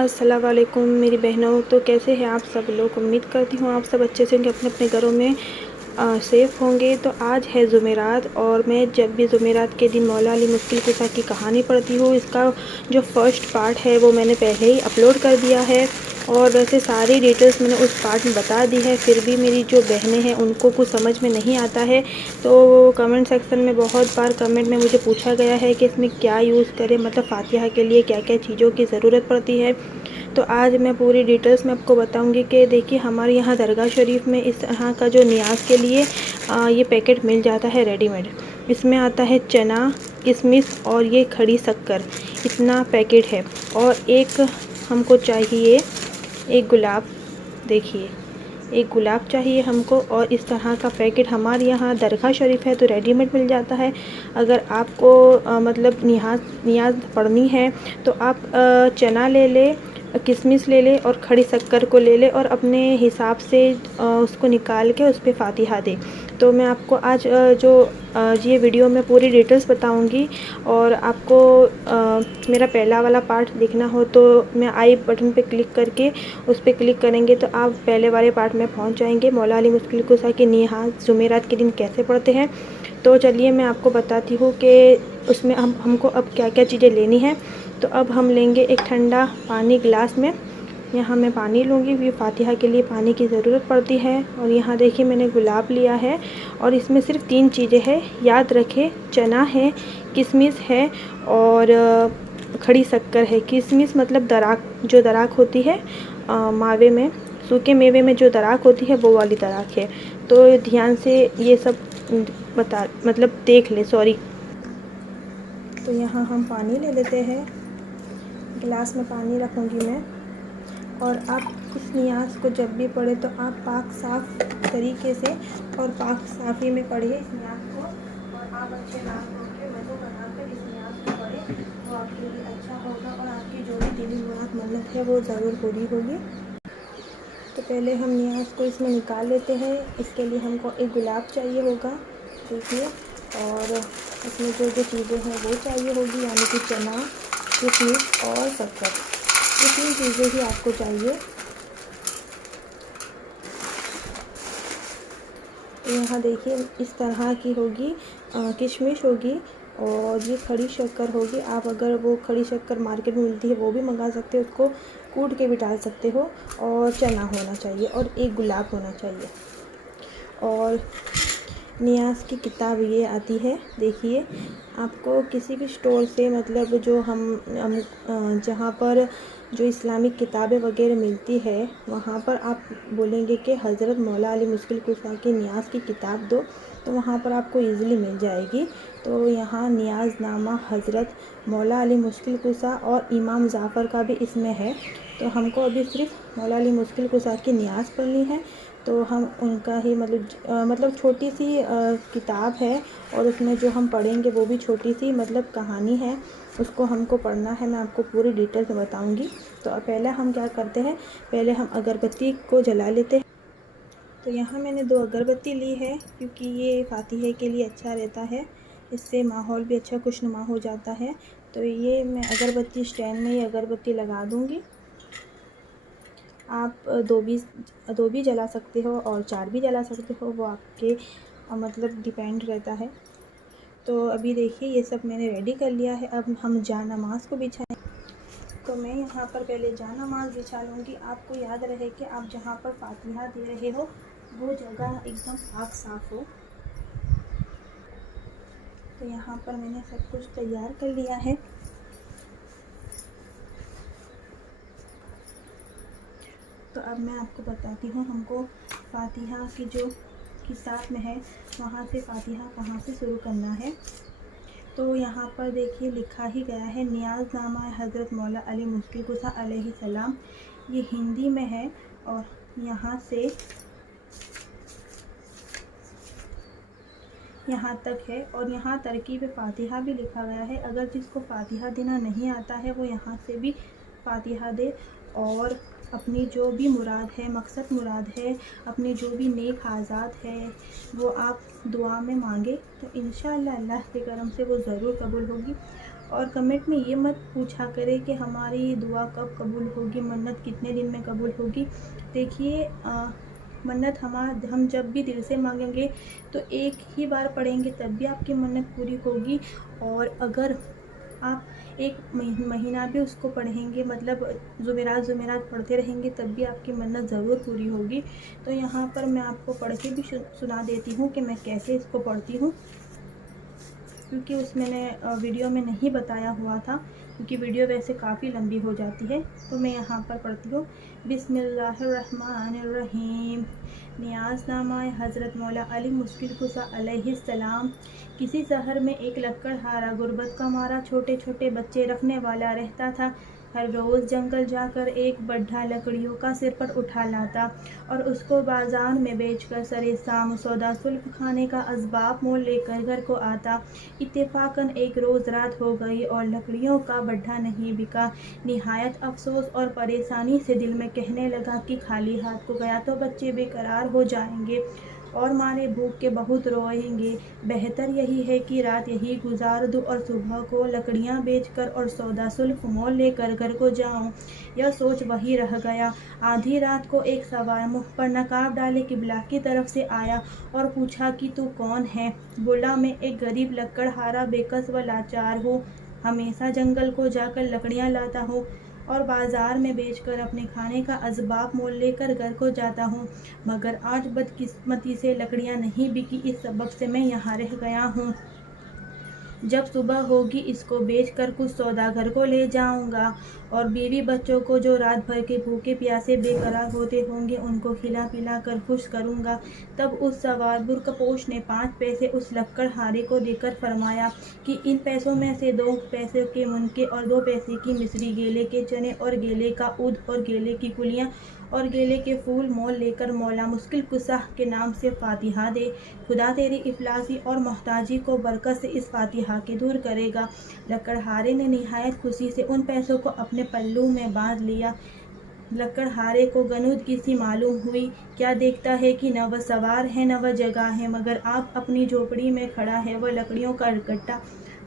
अस्सलाम वालेकुम मेरी बहनों। तो कैसे हैं आप सब लोग? उम्मीद करती हूँ आप सब अच्छे से होंगे, अपने अपने घरों में सेफ़ होंगे। तो आज है जुमेरात और मैं जब भी जुमेरात के दिन मौला अली मुश्किल कुसा की कहानी पढ़ती हूँ, इसका जो फर्स्ट पार्ट है वो मैंने पहले ही अपलोड कर दिया है और वैसे सारी डिटेल्स मैंने उस पार्ट में बता दी है। फिर भी मेरी जो बहनें हैं उनको कुछ समझ में नहीं आता है, तो कमेंट सेक्शन में बहुत बार कमेंट में मुझे पूछा गया है कि इसमें क्या यूज़ करें, मतलब फ़ातिहा के लिए क्या क्या चीज़ों की ज़रूरत पड़ती है। तो आज मैं पूरी डिटेल्स में आपको बताऊंगी कि देखिए हमारे यहाँ दरगाह शरीफ में इस तरह का जो नियाज़ के लिए ये पैकेट मिल जाता है रेडीमेड। इसमें आता है चना, किशमिश और ये खड़ी शक्कर, इतना पैकेट है। और एक हमको चाहिए एक गुलाब, देखिए एक गुलाब चाहिए हमको। और इस तरह का पैकेट हमारे यहाँ दरगाह शरीफ है तो रेडीमेड मिल जाता है। अगर आपको मतलब नियाज़ पढ़नी है तो आप चना ले ले, किशमिश ले ले और खड़ी शक्कर को ले ले और अपने हिसाब से उसको निकाल के उस पर फ़ातिहा दे। तो मैं आपको आज ये वीडियो में पूरी डिटेल्स बताऊंगी। और आपको मेरा पहला वाला पार्ट देखना हो तो मैं आई बटन पे क्लिक करके उस पर क्लिक करेंगे तो आप पहले वाले पार्ट में पहुंच जाएंगे। मौला अली मुश्किल कुसा की नियाज़ जुमेरात के दिन कैसे पढ़ते हैं। तो चलिए मैं आपको बताती हूँ कि उसमें हमको अब क्या क्या चीज़ें लेनी है। तो अब हम लेंगे एक ठंडा पानी गिलास में। यहाँ मैं पानी लूँगी, ये फ़ातिहा के लिए पानी की ज़रूरत पड़ती है। और यहाँ देखिए मैंने गुलाब लिया है और इसमें सिर्फ 3 चीज़ें हैं, याद रखें। चना है, किशमिश है और खड़ी शक्कर है। किशमिश मतलब दराक, जो दराक होती है मावे में, सूखे मेवे में जो दराक होती है वो वाली दराक है। तो ध्यान से ये सब मतलब देख ले, सॉरी। तो यहाँ हम पानी ले लेते हैं, गिलास में पानी रखूँगी मैं। और आप इस नियाज़ को जब भी पढ़े तो आप पाक साफ़ तरीके से और पाक साफ़ी में पढ़िए इस नियाज़ को। और आप अच्छे नाम करके वजू बनाकर इस नियाज़ को पढ़ें तो आपके लिए अच्छा होगा और आपकी जो भी दिली मुराद मन्नत है वो ज़रूर पूरी होगी। तो पहले हम नियाज़ को इसमें निकाल लेते हैं। इसके लिए हमको एक गुलाब चाहिए होगा, देखिए। और इसमें जो जो चीज़ें हैं वो चाहिए होगी, यानी कि चना, किशमिश और शक्कर, ये 3 चीज़ें ही आपको चाहिए। तो यहाँ देखिए इस तरह की होगी, किशमिश होगी और ये खड़ी शक्कर होगी। आप अगर वो खड़ी शक्कर मार्केट में मिलती है वो भी मंगा सकते हो, उसको कूट के भी डाल सकते हो। और चना होना चाहिए और एक गुलाब होना चाहिए। और नियाज़ की किताब ये आती है, देखिए। आपको किसी भी स्टोर से, मतलब जो हम जहाँ पर जो इस्लामिक किताबें वगैरह मिलती है वहाँ पर आप बोलेंगे कि हज़रत मौला अली मुश्किल कुसा की नियाज़ की किताब दो, तो वहाँ पर आपको ईज़िली मिल जाएगी। तो यहाँ नियाज़ नामा हज़रत मौला अली मुश्किल कुसा और इमाम ज़ाफ़र का भी इसमें है। तो हमको अभी सिर्फ मौला अली मुश्किल कुसा की नियाज़ पढ़नी है, तो हम उनका ही मतलब छोटी सी किताब है और उसमें जो हम पढ़ेंगे वो भी छोटी सी मतलब कहानी है, उसको हमको पढ़ना है। मैं आपको पूरी डिटेल में बताऊंगी। तो पहले हम क्या करते हैं, पहले हम अगरबत्ती को जला लेते हैं। तो यहाँ मैंने 2 अगरबत्ती ली है क्योंकि ये फ़ातिहा के लिए अच्छा रहता है, इससे माहौल भी अच्छा खुशनुमा हो जाता है। तो ये मैं अगरबत्ती स्टैंड में ये अगरबत्ती लगा दूँगी। आप 2 भी जला सकते हो और 4 भी जला सकते हो, वो आपके मतलब डिपेंड रहता है। तो अभी देखिए ये सब मैंने रेडी कर लिया है। अब हम जा नमाज़ को बिछाएं। तो मैं यहाँ पर पहले जा नमाज़ बिछा लूँगी। आपको याद रहे कि आप जहाँ पर फ़ातिहा दे रहे हो वो जगह एकदम पाक साफ़ हो। तो यहाँ पर मैंने सब कुछ तैयार कर लिया है। तो अब मैं आपको बताती हूँ हमको फ़ातिहा की जो किताब में है वहाँ से फ़ातिहा कहाँ से शुरू करना है। तो यहाँ पर देखिए लिखा ही गया है, नियाज़ नामा हज़रत मौला अली मुश्किल कुसा अलैहि सलाम। ये हिंदी में है और यहाँ से यहाँ तक है। और यहाँ तरकीब फ़ातिहा भी लिखा गया है। अगर जिसको फ़ातिहा देना नहीं आता है वो यहाँ से भी फ़ातिहा दे और अपनी जो भी मुराद है, मकसद मुराद है, अपनी जो भी नेक हाजात है वो आप दुआ में मांगे तो इंशाअल्लाह अल्लाह के करम से वो ज़रूर कबूल होगी। और कमेंट में ये मत पूछा करें कि हमारी दुआ कब कबूल होगी, मन्नत कितने दिन में कबूल होगी। देखिए मन्नत हम जब भी दिल से मांगेंगे तो एक ही बार पढ़ेंगे तब भी आपकी मन्नत पूरी होगी। और अगर आप एक महीना भी उसको पढ़ेंगे, मतलब जुमेरात पढ़ते रहेंगे, तब भी आपकी मन्नत ज़रूर पूरी होगी। तो यहाँ पर मैं आपको पढ़ के भी सुना देती हूँ कि मैं कैसे इसको पढ़ती हूँ, क्योंकि उसमें मैंने वीडियो में नहीं बताया हुआ था, क्योंकि वीडियो वैसे काफ़ी लंबी हो जाती है। तो मैं यहाँ पर पढ़ती हूँ। बिस्मिल्लाहिर्रहमानिर्रहीम। नियाज़नामा हज़रत मौला अली मुश्किल कुसा अलैहिस्सलाम। किसी शहर में एक लक्कड़हारा गुर्बत का मारा छोटे छोटे बच्चे रखने वाला रहता था। हर रोज़ जंगल जाकर एक बड्ढा लकड़ियों का सिर पर उठा लाता और उसको बाजार में बेचकर सरे शाम सौदा सुल्फ खाने का असबाब मोल लेकर घर को आता। इत्तेफाकन एक रोज़ रात हो गई और लकड़ियों का बड्ढा नहीं बिका। निहायत अफसोस और परेशानी से दिल में कहने लगा कि खाली हाथ को गया तो बच्चे बेकरार हो जाएंगे और मारे भूख के बहुत रोएंगे। बेहतर यही है कि रात यही गुजार दूँ और सुबह को लकड़ियाँ बेचकर और सौदा सुल्फ मोल लेकर घर को जाऊँ। यह सोच वही रह गया। आधी रात को एक सवार मुँह पर नकाब डाले किबला की तरफ से आया और पूछा कि तू कौन है। बोला, मैं एक गरीब लक्कड़हारा बेकस व लाचार हूँ। हमेशा जंगल को जाकर लकड़ियाँ लाता हूँ और बाज़ार में बेचकर अपने खाने का असबाब मोल लेकर घर को जाता हूँ, मगर आज बदकिस्मती से लकड़ियाँ नहीं बिकी। इस सबब से मैं यहाँ रह गया हूँ। जब सुबह होगी इसको बेचकर कुछ सौदा घर को ले जाऊंगा और बीवी बच्चों को जो रात भर के भूखे प्यासे बेकरार होते होंगे उनको खिला पिला कर खुश करूंगा। तब उस सवार बुरकपोश ने 5 पैसे उस लक्कड़हारे को देकर फरमाया कि इन पैसों में से 2 पैसे के मुनके और 2 पैसे की मिस्री, गेले के चने और गेले का ऊद और गेले की कुलियाँ और गेले के फूल मोल लेकर मौला मुश्किल कुसा के नाम से फातिहा दे। खुदा तेरी इफलासी और मोहताजी को बरकत से इस फातिहा के दूर करेगा। लक्कड़हारे ने निहायत खुशी से उन पैसों को अपने पल्लू में बांध लिया। लक्कड़हारे को गनुदगी सी मालूम हुई। क्या देखता है कि न वह सवार है न वह जगह है, मगर आप अपनी झोपड़ी में खड़ा है। वह लकड़ियों का गट्टा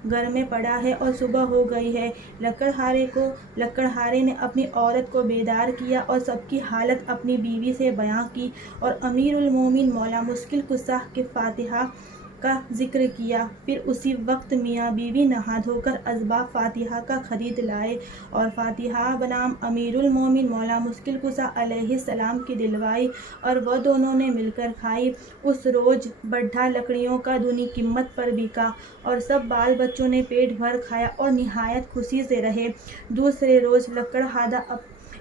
घर में पड़ा है और सुबह हो गई है। लक्कड़हारे ने अपनी औरत को बेदार किया और सबकी हालत अपनी बीवी से बयां की और अमीरुल मोमिन मौला मुश्किल कुसा के फातिहा का जिक्र किया। फिर उसी वक्त मियाँ बीवी नहा धोकर असबाब फातिहा का खरीद लाए और फातिहा बनाम अमीरुल मोमिन मौला मुश्किल कुसा अलैहिस्सलाम की दिलवाई और वह दोनों ने मिलकर खाई। उस रोज़ बड्ढा लकड़ियों का दूनी कीमत पर बिका और सब बाल बच्चों ने पेट भर खाया और निहायत खुशी से रहे। दूसरे रोज़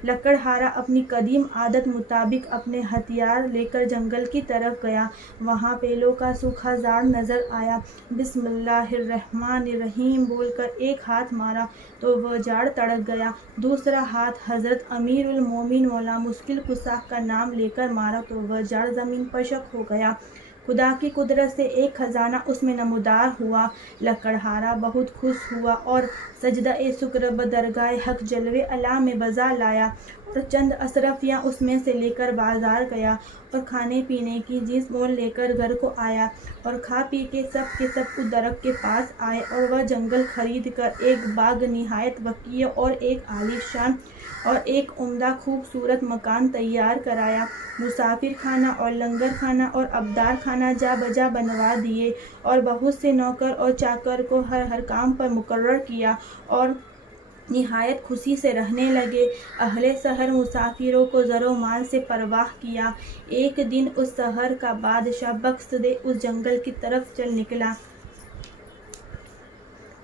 लक्कड़हारा अपनी कदीम आदत मुताबिक अपने हथियार लेकर जंगल की तरफ गया। वहाँ पेलों का सूखा झाड़ नज़र आया। बिस्मिल्लाहिर्रहमानिर्रहीम बोलकर एक हाथ मारा तो वह झाड़ तड़क गया। दूसरा हाथ हज़रत अमीरुल मोमिन मौला मुश्किल कुसा का नाम लेकर मारा तो वह झाड़ ज़मीन पर शक हो गया। खुदा की कुदरत से एक खजाना उसमें नमूदार हुआ। लक्कड़हारा बहुत खुश हुआ और सजदा-ए शुक्र बदरगाह हक जलवे अला में बजा लाया और चंद अशरफियाँ उसमें से लेकर बाजार गया और खाने पीने की चीज़ मोल लेकर घर को आया और खा पी के सब उस दरख्त के पास आए और वह जंगल खरीद कर एक बाग निहायत वक़ीय और एक आलीशान और एक उम्दा खूबसूरत मकान तैयार कराया। मुसाफिर खाना और लंगर खाना और अबदार खाना जा बजा बनवा दिए और बहुत से नौकर और चाकर को हर काम पर मुकर्रर किया और निहायत खुशी से रहने लगे। अहले शहर मुसाफिरों को ज़रो माल से परवाह किया। एक दिन उस शहर का बादशाह बख्शदे उस जंगल की तरफ चल निकला।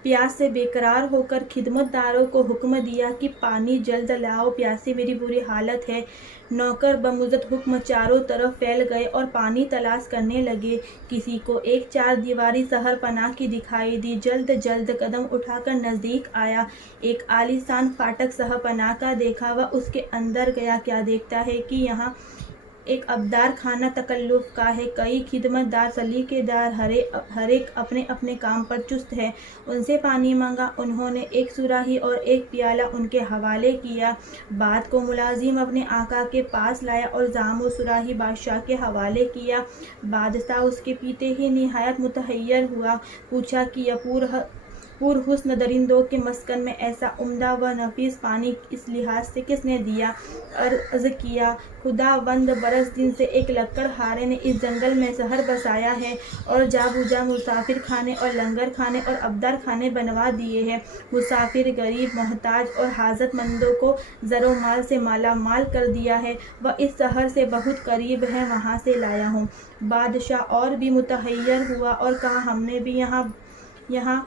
प्यास से बेकरार होकर खिदमतदारों को हुक्म दिया कि पानी जल्द लाओ, प्यासी मेरी बुरी हालत है। नौकर बमुजत हुक्म चारों तरफ फैल गए और पानी तलाश करने लगे। किसी को एक 4 दीवारी शहर पनाह की दिखाई दी। जल्द कदम उठाकर नज़दीक आया। एक आलीशान फाटक शहपनाह का देखा। वह उसके अंदर गया। क्या देखता है कि यहाँ एक अबदार खाना तकल्लुफ़ का है। कई खिदमतदार सलीकेदार हर एक अपने अपने काम पर चुस्त है। उनसे पानी मांगा। उन्होंने एक सुराही और एक प्याला उनके हवाले किया। बात को मुलाजिम अपने आका के पास लाया और जाम व सुराही बादशाह के हवाले किया। बादशाह उसके पीते ही निहायत मुतहय्यर हुआ। पूछा कि पुरहुस्न दरिंदों के मस्कन में ऐसा उम्दा व नफीस पानी इस लिहाज से किसने दिया? अर्ज़ किया, खुदावंद, बरस दिन से एक लकड़हारे ने इस जंगल में शहर बसाया है और जाबुजा मुसाफिर खाने और लंगर खाने और अबदार खाने बनवा दिए हैं। मुसाफिर, गरीब, मोहताज और हाजतमंदों को ज़रो माल से माला माल कर दिया है। वह इस शहर से बहुत करीब है, वहाँ से लाया हूँ। बादशाह और भी मुतहय्यर हुआ और कहा, हमने भी यहाँ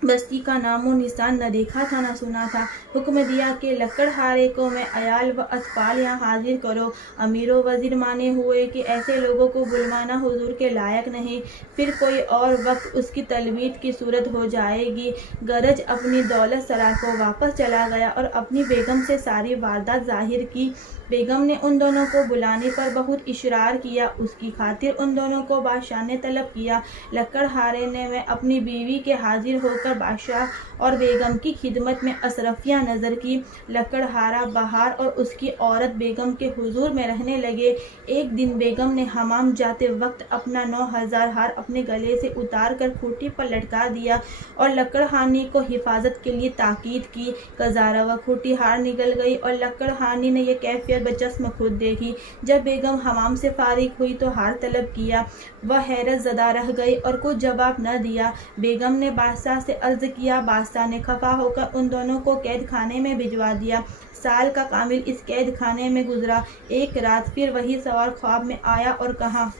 बस्ती का नामो निशान न देखा था न सुना था। हुक्म दिया कि लकड़हारे को मैं अयाल व अतफाल यहाँ हाजिर करो। अमीरो वजीर माने हुए कि ऐसे लोगों को बुलवाना हुजूर के लायक नहीं, फिर कोई और वक्त उसकी तलबीत की सूरत हो जाएगी। गरज अपनी दौलत सरा को वापस चला गया और अपनी बेगम से सारी वारदात जाहिर की। बेगम ने उन दोनों को बुलाने पर बहुत इशरार किया। उसकी खातिर उन दोनों को बादशाह ने तलब किया। लकड़हारे ने मैं अपनी बीवी के हाजिर होकर बादशाह और बेगम की खिदमत में असरफिया नज़र की। लकड़हारा बहार और उसकी औरत बेगम के हुजूर में रहने लगे। एक दिन बेगम ने हमाम जाते वक्त अपना 9000 हार अपने गले से उतार कर खूंटी पर लटका दिया और लकड़हानी को हिफाजत के लिए ताकीद की। कजारा व खूंटी हार निकल गई और लकड़हानी ने यह कैफियत बचस्म खुद देखी। जब बेगम हमाम से फारिग हुई तो हार तलब किया। वह हैरत ज़दा रह गई और कुछ जवाब न दिया। बेगम ने बादशाह से अर्ज किया। बादशाह ने खफा होकर उन दोनों को कैद खाने में भिजवा दिया। साल का कामिल इस कैद खाने में गुजरा। एक रात फिर वही सवार ख्वाब में आया और कहा,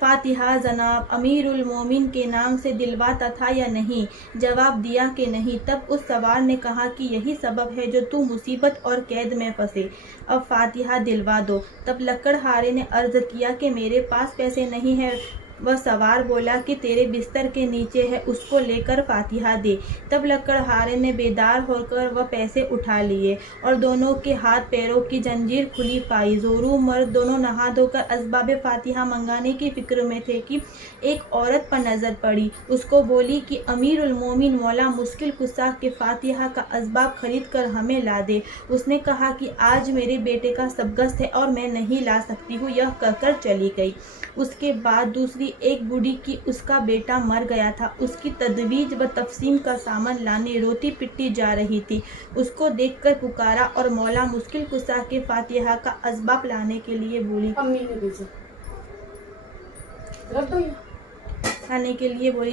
फातिहा जनाब, अमीरुल मोमिन के नाम से दिलवाता था या नहीं? जवाब दिया कि नहीं। तब उस सवार ने कहा कि यही सबब है जो तू मुसीबत और कैद में फंसे। अब फातिहा दिलवा दो। तब लकड़हारे ने अर्ज किया कि मेरे पास पैसे नहीं है। वह सवार बोला कि तेरे बिस्तर के नीचे है, उसको लेकर फातिहा दे। तब लकड़हारे ने बेदार होकर वह पैसे उठा लिए और दोनों के हाथ पैरों की जंजीर खुली पाई। जोरू मर्द दोनों नहा धोकर असबाब फातिहा मंगाने की फिक्र में थे कि एक औरत पर नज़र पड़ी। उसको बोली कि अमीरुल मोमिन मौला मुश्किल कुसा के फातिहा का असबाब खरीद कर हमें ला दे। उसने कहा कि आज मेरे बेटे का सबगस्त है और मैं नहीं ला सकती हूँ। यह कहकर चली गई। उसके बाद दूसरी एक बूढ़ी की उसका बेटा मर गया था। उसकी तदवीज व तफसीम का सामान लाने रोती पिट्टी जा रही थी। उसको देखकर पुकारा और मौला मुश्किल कुसा के फातिहा का असबाब लाने के लिए बोली।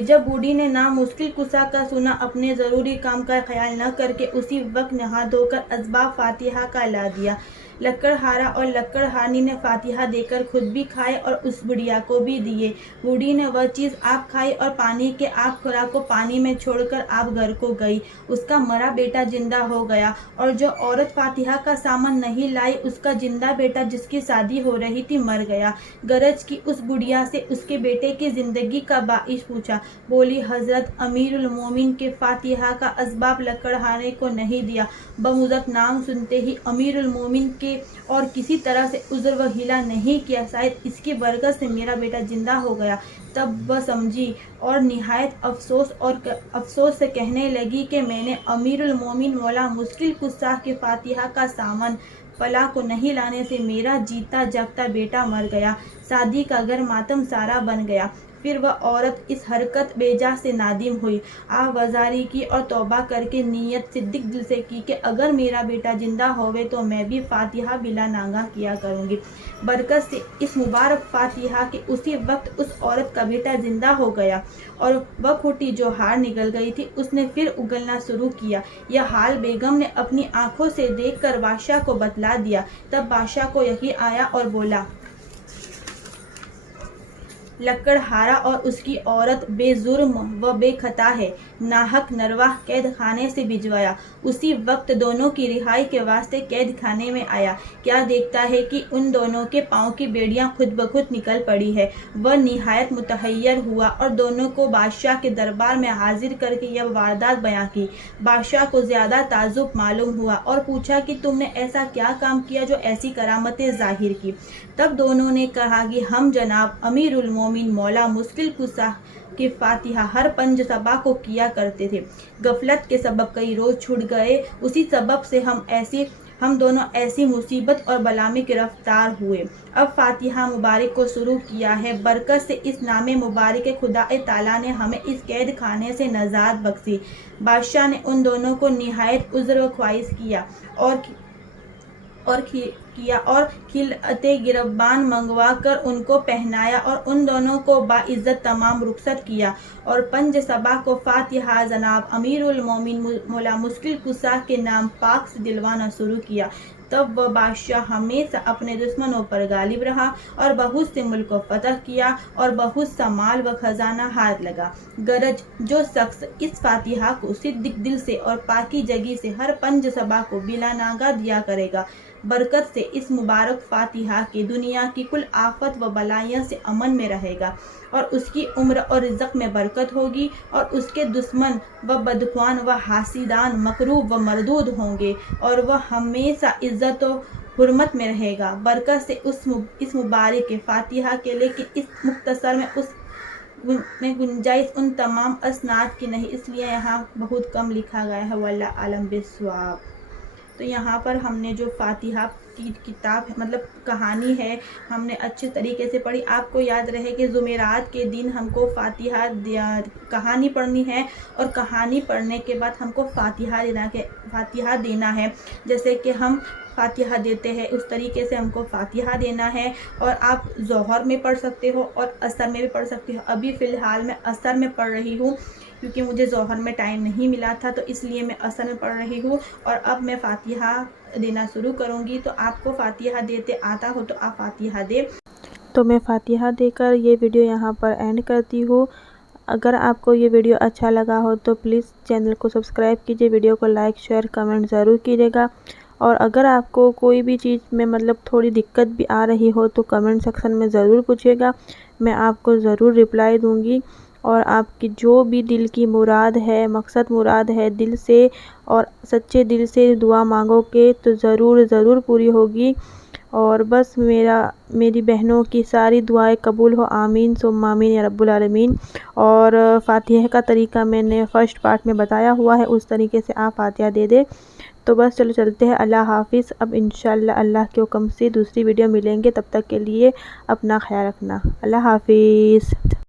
जब बूढ़ी ने नाम मुश्किल कुसा का सुना, अपने ज़रूरी काम का ख्याल न करके उसी वक्त नहा धोकर असबाब फातिहा का ला दिया। लकड़हारा और लकड़हानी ने फातिहा देकर खुद भी खाए और उस बुढ़िया को भी दिए। बूढ़ी ने वह चीज़ आप खाई और पानी के आप खुराक को पानी में छोड़कर आप घर को गई। उसका मरा बेटा जिंदा हो गया और जो औरत फातिहा का सामान नहीं लाई, उसका जिंदा बेटा जिसकी शादी हो रही थी मर गया। गरज की उस बुढ़िया से उसके बेटे की ज़िंदगी का बाइश पूछा। बोली, हज़रत अमीरुल मोमिन के फातिहा का असबाब लकड़हारे को नहीं दिया। बमुज़्ज़त नाम सुनते ही अमीरुल मोमिन के और किसी तरह से उज़्र व हिला नहीं किया। शायद इसकी बरकत से मेरा बेटा जिंदा हो गया। तब वह समझी और निहायत अफसोस से कहने लगी कि मैंने अमीरुल मोमिन मौला मुश्किल कुसा के फातिहा का सामान फला को नहीं लाने से मेरा जीता जागता बेटा मर गया। शादी का घर मातम सारा बन गया। फिर वह औरत इस हरकत बेजा से नादिम हुई, आवाज़ारी की और तौबा करके नीयत सिद्दीक दिल से की कि अगर मेरा बेटा जिंदा होवे तो मैं भी फातिहा बिला नागा किया करूँगी। बरकत से इस मुबारक फातिहा के उसी वक्त उस औरत का बेटा जिंदा हो गया और वह खूंटी जो हार निकल गई थी उसने फिर उगलना शुरू किया। यह हाल बेगम ने अपनी आंखों से देखकर बादशाह को बतला दिया। तब बादशाह को यकीन आया और बोला, लकड़हारा और उसकी औरत बेजुर्म व बेखता है। नाहक नरवाह कैद खाने से भिजवाया। उसी वक्त दोनों की रिहाई के वास्ते कैद खाने में आया। क्या देखता है कि उन दोनों के पाँव की बेड़ियां खुद ब खुद निकल पड़ी है। वह निहायत मुतहय्यर हुआ और दोनों को बादशाह के दरबार में हाजिर करके यह वारदात बयां की। बादशाह को ज़्यादा ताजुब मालूम हुआ और पूछा कि तुमने ऐसा क्या काम किया जो ऐसी करामतें जाहिर की। तब दोनों ने कहा कि हम जनाब अमीरुल मोमिन मौला मुश्किल कुसा के फातिहा हर पंज सबा को किया करते थे। गफलत के सबब कई रोज़ छूट गए। उसी सबब से हम दोनों ऐसी मुसीबत और बला में गिरफ्तार हुए। अब फातिहा मुबारक को शुरू किया है। बरकत से इस नामे मुबारक खुदा ताला ने हमें इस कैद खाने से नजात बख्शी। बादशाह ने उन दोनों को निहायत उज़्र व ख्वाइश किया और खिलअते गिरबान मंगवा कर उनको पहनाया और उन दोनों को बाइज्जत तमाम रुखसत किया और पंज सबा को फातिहा जनाब अमीरुल मोमिन मौला मुश्किल कुशा के नाम पाक से दिलवाना शुरू किया। तब वह बादशाह हमेशा अपने दुश्मनों पर गालिब रहा और बहुत से मुल्क को फतह किया और बहुत सा माल व खजाना हाथ लगा। गरज जो शख्स इस फातिहा को सिद्दीक दिल से और पाकी जगी से हर पंज सबा को बिला नागा दिया करेगा, बरकत से इस मुबारक फातिहा की दुनिया की कुल आफत व बलाइयों से अमन में रहेगा और उसकी उम्र और रिज़्क़ में बरकत होगी और उसके दुश्मन व बदख्वान व हासिदान मकरूब व मरदूद होंगे और वह हमेशा इज़्ज़त व हुर्मत में रहेगा। बरकत से इस मुबारक के फातिहा के लेकिन इस मुख्तसर में गुंजाइश उन तमाम असनाद की नहीं, इसलिए यहाँ बहुत कम लिखा गया है। वल्लाहु आलम बिस्सवाब। तो यहाँ पर हमने जो फातिहा की किताब है, मतलब कहानी है, हमने अच्छे तरीके से पढ़ी। आपको याद रहे कि जुमेरात के दिन हमको कहानी पढ़नी है और कहानी पढ़ने के बाद हमको फातिहा देना है। जैसे कि हम फातिहा देते हैं उस तरीके से हमको फातिहा देना है। और आप ज़ोहर में पढ़ सकते हो और असर में भी पढ़ सकते हो। अभी फ़िलहाल मैं असर में पढ़ रही हूँ क्योंकि मुझे ज़ोहर में टाइम नहीं मिला था, तो इसलिए मैं असर में पढ़ रही हूँ। और अब मैं फातिहा देना शुरू करूँगी। तो आपको फातिहा देते आता हो तो आप फातिहा दे। तो मैं फातिहा देकर ये वीडियो यहाँ पर एंड करती हूँ। अगर आपको ये वीडियो अच्छा लगा हो तो प्लीज़ चैनल को सब्सक्राइब कीजिए, वीडियो को लाइक शेयर कमेंट ज़रूर कीजिएगा। और अगर आपको कोई भी चीज़ में मतलब थोड़ी दिक्कत भी आ रही हो तो कमेंट सेक्शन में ज़रूर पूछिएगा, मैं आपको ज़रूर रिप्लाई दूँगी। और आपकी जो भी दिल की मुराद है, मकसद मुराद है, दिल से और सच्चे दिल से दुआ मांगोगे तो ज़रूर पूरी होगी। और बस मेरी बहनों की सारी दुआएं कबूल हो, आमीन सुम्मा आमीन या रब्बुल आलमीन। और फातिहा का तरीका मैंने फ़र्स्ट पार्ट में बताया हुआ है, उस तरीके से आप फातिहा दे दे। तो बस चलो चलते हैं, अल्लाह हाफिज़। अब इंशाल्लाह अल्लाह के हुक्म से दूसरी वीडियो मिलेंगे, तब तक के लिए अपना ख्याल रखना। अल्लाह हाफिज़।